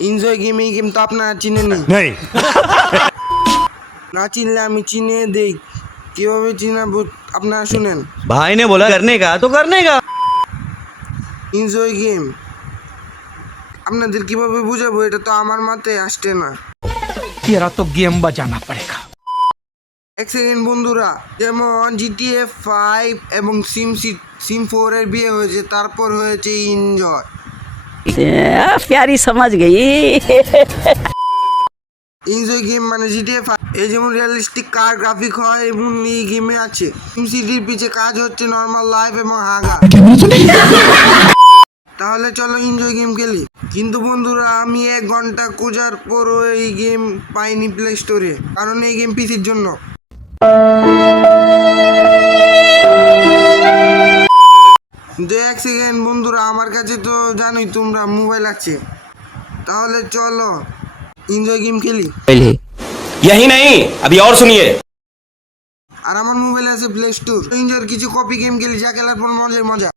Enjoy game, এই game তো আপনারা চিনেনি। না চিনলে আমি চিনে দেই, কিভাবে চিনাবো আপনারা শুনেন। भाई ने बोला करने का तो करने का। এনজয় গেম আপনাদের কিভাবে বুঝাবো, এটা তো আমার মাথায় আসছে না। तेरा तो गेम बजाना पड़ेगा। এক সেকেন্ড বন্ধুরা, যেমন GTA 5 এবং সিম 4 এর বিয়ে হয়েছে, তারপর হয়েছে এনজয়। प्यारी समझ गई। এনজয় গেম মানে GTA 5, এই যেমন রিয়েলিস্টিক কার গ্রাফিক হয় এবং এই গেমে আছে। সিম সিটির পিছে কাজ হচ্ছে নর্মাল লাইফ এবং হাগা। তাহলে চলো এনজয় গেম খেলি। কিন্তু বন্ধুরা, আমি 1 ঘন্টা খোঁজার পরও এই গেম পাইনি প্লে স্টোরে, কারণ এই গেম পিসির জন্য। যে 1 সেকেন্ড বন্ধুরা, আমার কাছে তো জানোই তোমরা মোবাইল আছে, তাহলে চলো এনজয় গেম খেলি। यही नहीं, अभी और सुनिए। আর আমার মোবাইলে আছে প্লে স্টোর। এনজয়ের কিছু কপি গেম খেলি, যা খেলার পর মজাই মজা।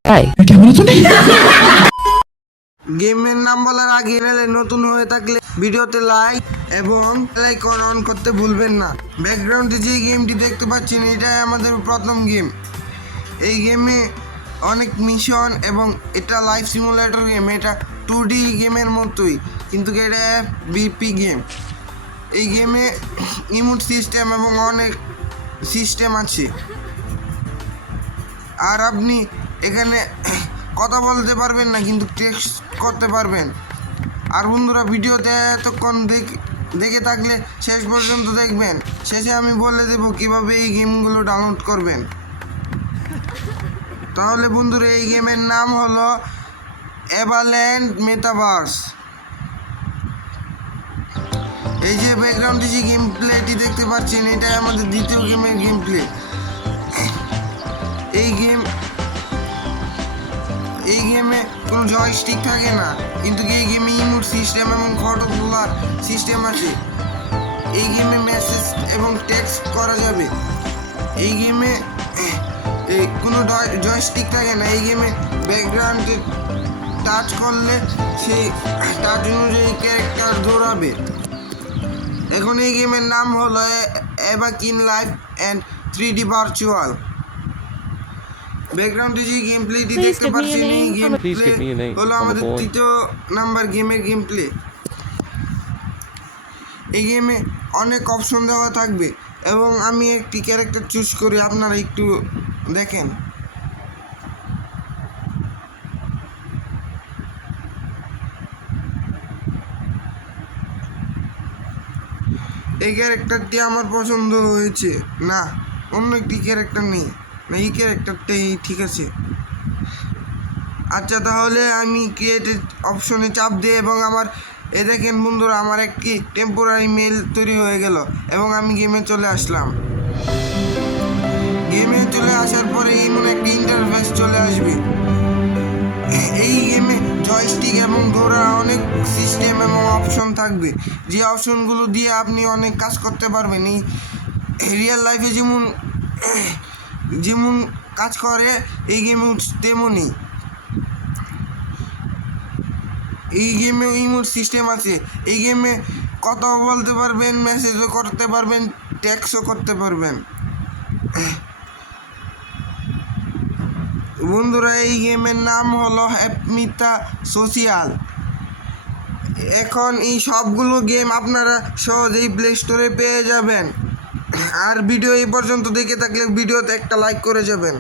গেমের নাম বলার আগে চ্যানেলে নতুন হয়ে থাকলে ভিডিওতে লাইক এবং আইকন অন করতে ভুলবেন না। ব্যাকগ্রাউন্ডে যে গেমটি দেখতে পাচ্ছেন, এটাই আমাদের প্রথম গেম। এই গেমে অনেক মিশন এবং এটা লাইফ সিমুলেটর গেম। এটা 2D গেমের মতোই, কিন্তু এটা বিপি গেম। এই গেমে ইমোট সিস্টেম এবং অনেক সিস্টেম আছে, আর আপনি এখানে কথা বলতে পারবেন না, কিন্তু টেক্সট করতে পারবেন। আর বন্ধুরা, ভিডিওতে এতক্ষণ দেখে থাকলে শেষ পর্যন্ত দেখবেন। শেষে আমি বলে দেব কিভাবে এই গেমগুলো ডাউনলোড করবেন। তাহলে বন্ধুরা, এই গেমের নাম হলো এভারল্যান্ড মেটাভার্স। এই যে ব্যাকগ্রাউন্ডে যে গেম প্লেটি দেখতে পাচ্ছেন, এটাই আমাদের দ্বিতীয় গেমের গেম প্লে। এই গেমে কোনো জয়স্টিক থাকে না, কিন্তু এই গেমে ইমোট সিস্টেম এবং ফটো তোলার সিস্টেম আছে। এই গেমে মেসেজ এবং টেক্সট করা যাবে। এই গেমে কোনো জয়স্টিক থাকে না। এই গেমে ব্যাকগ্রাউন্ডে টাচ করলে সেই টাচ অনুযায়ী ক্যারেক্টার দৌড়াবে। এখন এই গেমের নাম হলো অ্যাবাকিন লাইফ অ্যান্ড 3D ভার্চুয়াল। ব্যাকগ্রাউন্ডে যে গেম প্লেটি দেখতে পাচ্ছেন, এই গেম প্লে হলো আমাদের 3য় নাম্বার গেমের গেম প্লে। এই গেমে অনেক অপশন দেওয়া থাকবে এবং আমি একটি ক্যারেক্টার চুজ করি, আপনারা একটু দেখেন। এই ক্যারেক্টারটি আমার পছন্দ হয়েছে। না, অন্য একটি ক্যারেক্টার নেই, না এই ক্যারেক্টারটাই ঠিক আছে। আচ্ছা, তাহলে আমি ক্রিয়েটেড অপশনে চাপ দিই এবং দেখেন বন্ধুরা, আমার একটি টেম্পোরারি মেল তৈরি হয়ে গেল এবং আমি গেমে চলে আসলাম। গেমে চলে আসার পরে এমন একটি ইন্টারফেস চলে আসবে। এই গেমে জয়স্টিক এবং দৌড়ার অনেক সিস্টেম এবং অপশন থাকবে, যে অপশনগুলো দিয়ে আপনি অনেক কাজ করতে পারবেন। এই রিয়েল লাইফে যেমন কাজ করে, এই গেমেও তেমনই। এই গেমে ইমোট সিস্টেম আছে। এই গেমে কথা বলতে পারবেন, মেসেজও করতে পারবেন, টেক্সটও করতে পারবেন। বন্ধুরা, এই গেমের নাম হলো হ্যাপমিতা সোশিয়াল। এখন এই সবগুলো গেম আপনারা সহজেই প্লে স্টোরে পেয়ে যাবেন। আর ভিডিও এই পর্যন্ত দেখে থাকলে ভিডিওতে একটা লাইক করে যাবেন।